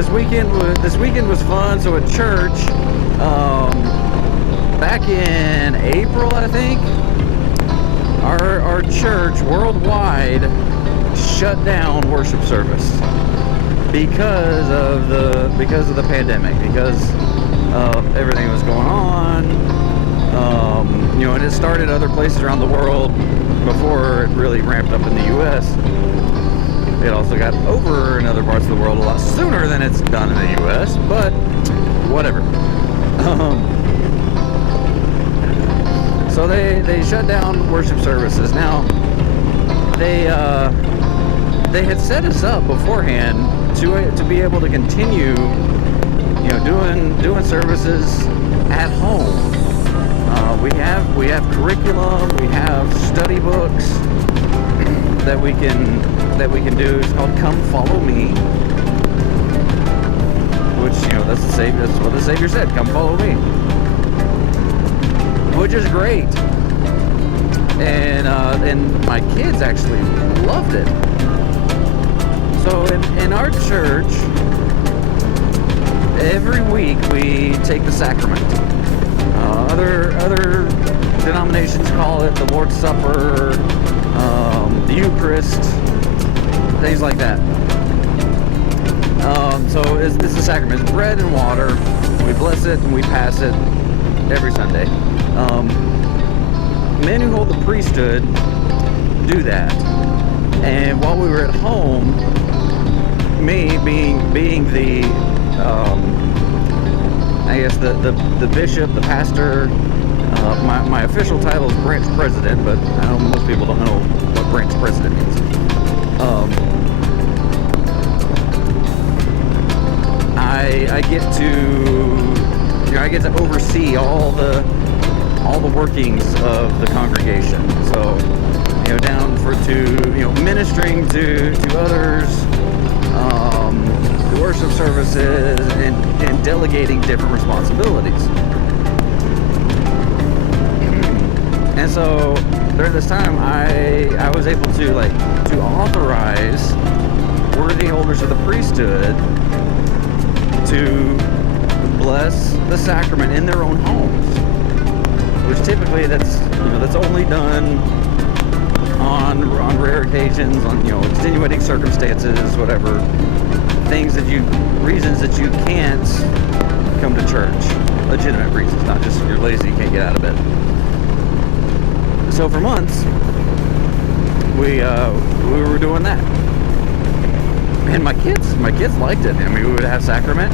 this weekend was fun. So at church, back in April, I think, our church worldwide shut down worship service because of the pandemic, because of everything that was going on. And it started other places around the world before it really ramped up in the U.S. It also got over in other parts of the world a lot sooner than it's done in the U.S., but whatever. So they shut down worship services. Now, they had set us up beforehand to be able to continue, doing services at home. We have curriculum, we have study books that we can do. It's called Come Follow Me, which that's what the Savior said. Come follow me, which is great, and my kids actually loved it. So in our church, every week we take the sacrament. Other denominations call it the Lord's Supper, the Eucharist, things like that. So this is a sacrament. It's bread and water. We bless it and we pass it every Sunday. Men who hold the priesthood do that. And while we were at home, me being the the bishop, the pastor, my official title is branch president, but I know most people don't know what branch president means. I get to oversee all the workings of the congregation. So down to ministering to others, the worship services, and delegating different responsibilities. And so during this time, I was able to authorize worthy holders of the priesthood to bless the sacrament in their own homes, which typically that's only done on rare occasions, on extenuating circumstances, whatever, reasons that you can't come to church, legitimate reasons, not just you're lazy, you can't get out of bed. So for months we were doing that, and my kids liked it. I mean, we would have sacrament,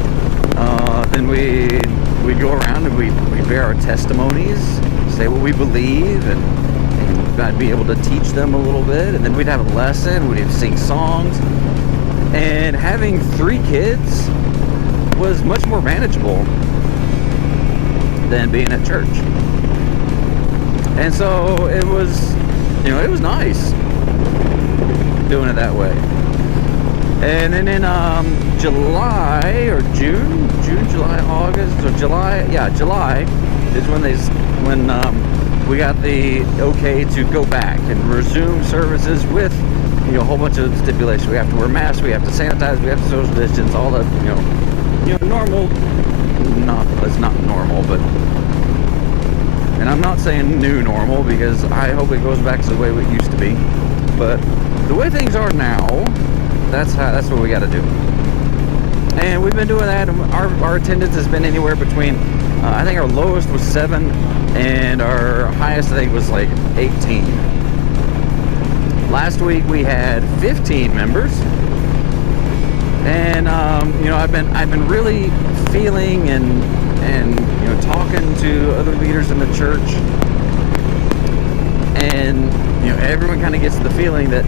then we'd go around and we'd bear our testimonies, say what we believe, and I'd be able to teach them a little bit, and then we'd have a lesson, we'd sing songs. And having 3 kids was much more manageable than being at church. And so it was nice doing it that way. And then in July or June, July, August, or July is when we got the okay to go back and resume services with a whole bunch of stipulations. We have to wear masks, we have to sanitize, we have to social distance, all the normal. It's not normal, but, and I'm not saying new normal, because I hope it goes back to the way it used to be. But the way things are now, that's what we got to do. And we've been doing that. And our attendance has been anywhere between, I think our lowest was 7, and our highest I think was 18. Last week we had 15 members, and I've been really feeling and talking to other leaders in the church, and everyone kind of gets the feeling that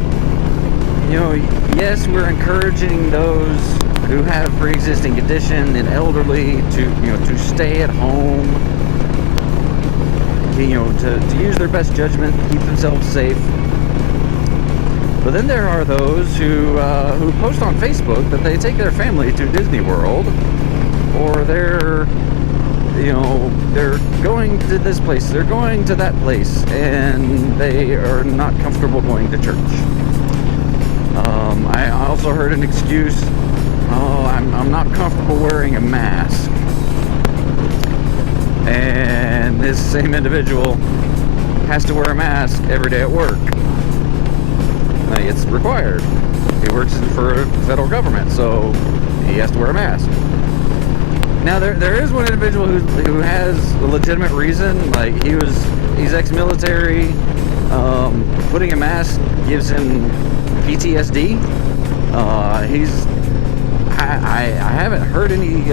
yes, we're encouraging those who have pre-existing condition and elderly to stay at home, to use their best judgment, keep themselves safe. But then there are those who post on Facebook that they take their family to Disney World, or they're going to this place, they're going to that place, and they are not comfortable going to church. I also heard an excuse oh, I'm not comfortable wearing a mask. And this same individual has to wear a mask every day at work. Like, it's required. He works for the federal government, so he has to wear a mask. Now, there is one individual who has a legitimate reason. Like, he's ex-military. Putting a mask gives him PTSD. I haven't heard any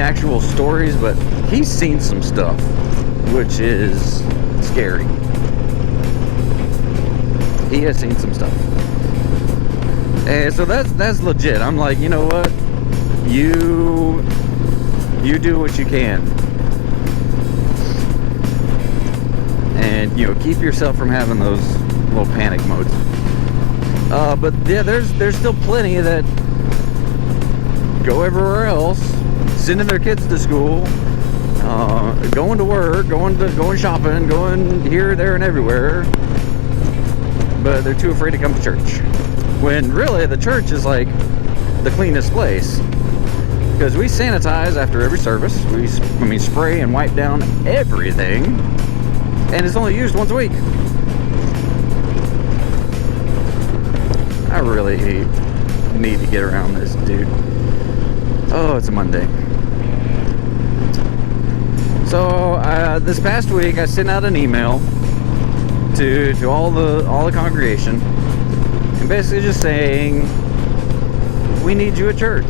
actual stories, but he's seen some stuff, which is scary. He has seen some stuff, and so that's legit. I'm like, you know what? You do what you can, and keep yourself from having those little panic modes. But yeah, there's still plenty that go everywhere else, sending their kids to school, going to work, going shopping, going here, there, and everywhere. But they're too afraid to come to church. When really the church is like the cleanest place, because we sanitize after every service. We spray and wipe down everything, and it's only used once a week. I really need to get around this, dude. Oh, it's a Monday. So this past week, I sent out an email to all the congregation, and basically just saying, we need you at church.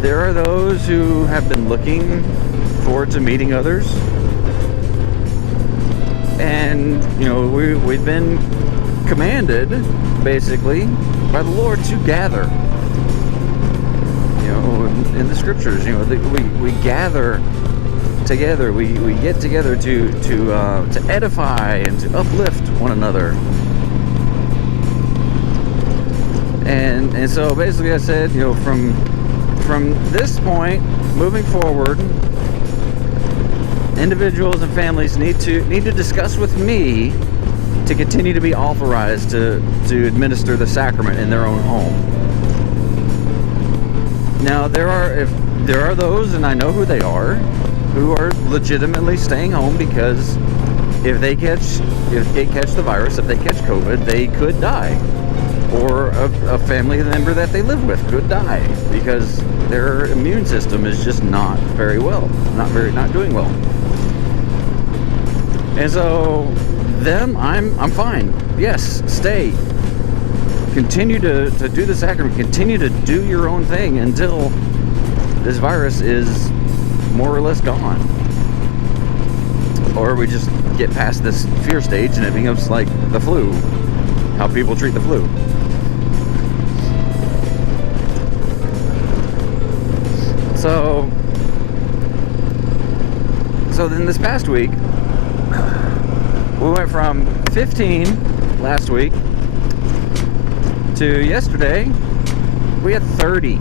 There are those who have been looking forward to meeting others, and we've been commanded, basically, by the Lord to gather. In the scriptures, we gather together. We get together to edify and to uplift one another. And so basically, I said, from this point moving forward, individuals and families need to discuss with me to continue to be authorized to administer the sacrament in their own home. Now, there are those, and I know who they are, who are legitimately staying home because if they catch the virus, if they catch COVID, they could die, or a family member that they live with could die because their immune system is just not very well, not doing well. And so, them, I'm fine. Yes, stay. Continue to do the sacrament. Continue to do your own thing until this virus is more or less gone. Or we just get past this fear stage and it becomes like the flu. How people treat the flu. So then this past week, we went from 15 last week to yesterday, we had 30.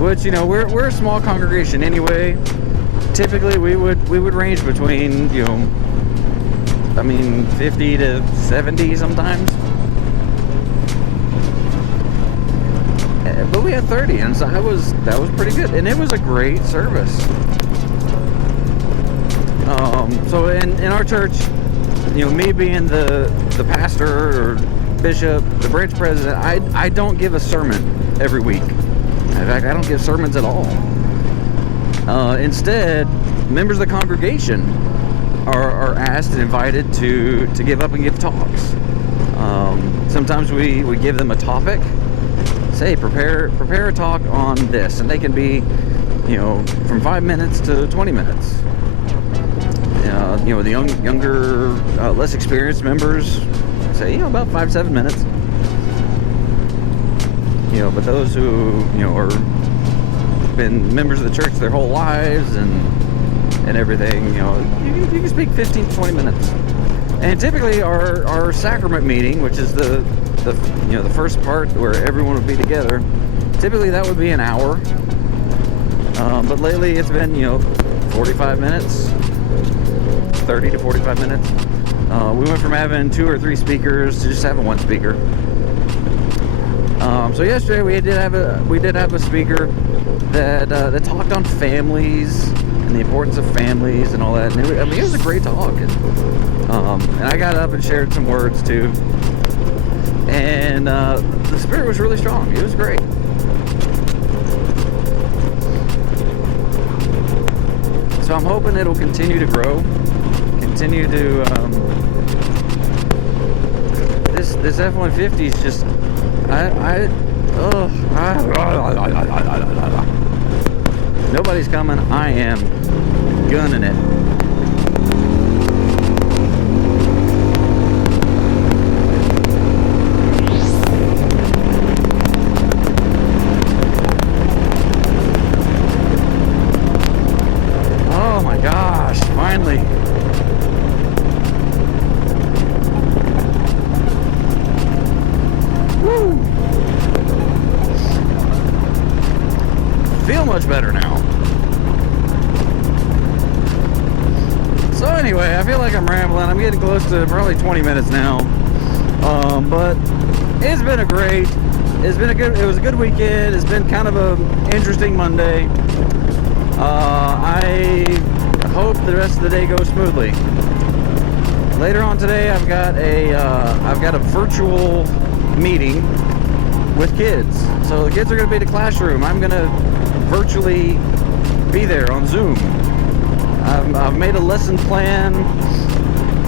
Which, we're a small congregation anyway. Typically, we would range between, 50 to 70 sometimes. But we had 30, and so that was pretty good, and it was a great service. So in our church, me being the pastor or bishop, the branch president, I don't give a sermon every week. In fact, I don't give sermons at all. Instead, members of the congregation are asked and invited to give up and give talks. Sometimes we give them a topic. Say, prepare a talk on this, and they can be, from 5 minutes to 20 minutes. The younger, less experienced members say, about 5-7 minutes. But those who, are been members of the church their whole lives and everything, you can speak 15 to 20 minutes. And typically our sacrament meeting, which is the first part where everyone would be together, typically that would be an hour. But lately it's been, 45 minutes, 30 to 45 minutes. We went from having 2 or 3 speakers to just having 1 speaker. So yesterday we did have a speaker that talked on families and the importance of families and all that. And it was a great talk. And I got up and shared some words too. And the spirit was really strong. It was great. So I'm hoping it'll continue to grow, continue to. This F-150 is just. Nobody's coming. I am gunning it. Oh my gosh, finally. Woo! Feel much better now. So anyway, I feel like I'm rambling. I'm getting close to probably 20 minutes now. But it's been it was a good weekend. It's been kind of an interesting Monday. I hope the rest of the day goes smoothly. Later on today, I've got a virtual meeting with kids. So the kids are going to be in the classroom. I'm going to virtually be there on Zoom. I've made a lesson plan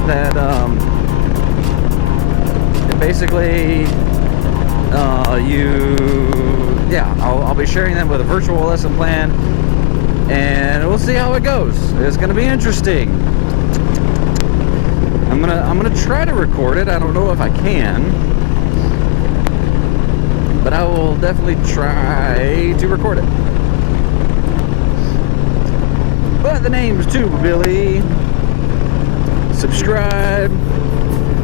that basically I'll be sharing them with a virtual lesson plan, and we'll see how it goes. It's going to be interesting. I'm gonna try to record it. I don't know if I can, but I will definitely try to record it. But the name's Tuba Billy. Subscribe,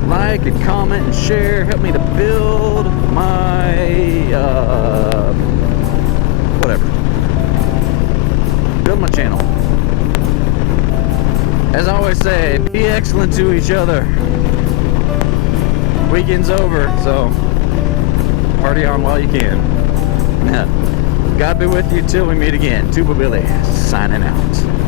like, and comment, and share. Help me to build my build my channel. As I always say, be excellent to each other. Weekend's over, so party on while you can. God be with you till we meet again. Tuba Billy, signing out.